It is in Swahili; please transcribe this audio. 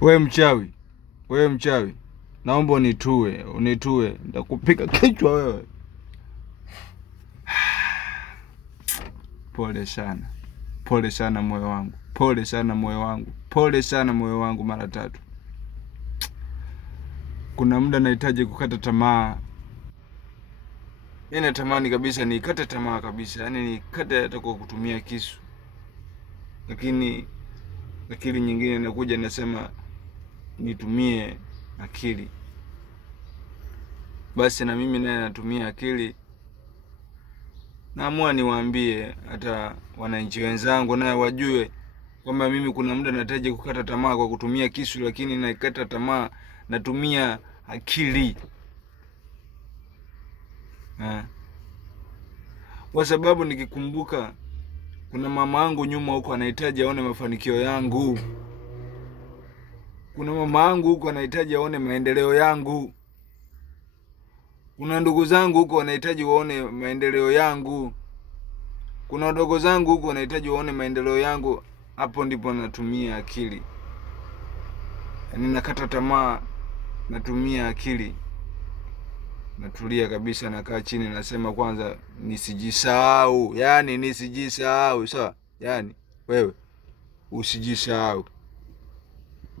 We mchawi, naomba unitue, nitakupiga kichwa wewe. Pole sana moyo wangu, pole sana moyo wangu mara 3. Kuna muda nahitaji kukata tamaa. Mimi natamani kabisa nikate tamaa kabisa, yaani nikate hata kwa kutumia kisu, lakini akili nyingine inakuja nasema nitumie akili. Basi na mimi naye natumia akili. Naamua niwaambie hata wananchi wenzangu naye wajue kwamba mimi kuna muda nahitaji kukata tamaa kwa kutumia kisu, lakini nakata tamaa natumia akili. Kwa sababu nikikumbuka kuna mama yangu nyuma huko anahitaji aone mafanikio yangu. Kuna mama yangu huko anahitaji aone maendeleo yangu. Kuna ndugu zangu huko wanahitaji waone maendeleo yangu. Kuna wadogo zangu huko wanahitaji waone maendeleo yangu. Hapo ndipo natumia akili. Yaani nakata tamaa, natumia akili. Natulia kabisa, nakaa chini, nasema kwanza nisijisahau. Yaani nisijisahau, sawa? Yaani wewe usijisahau.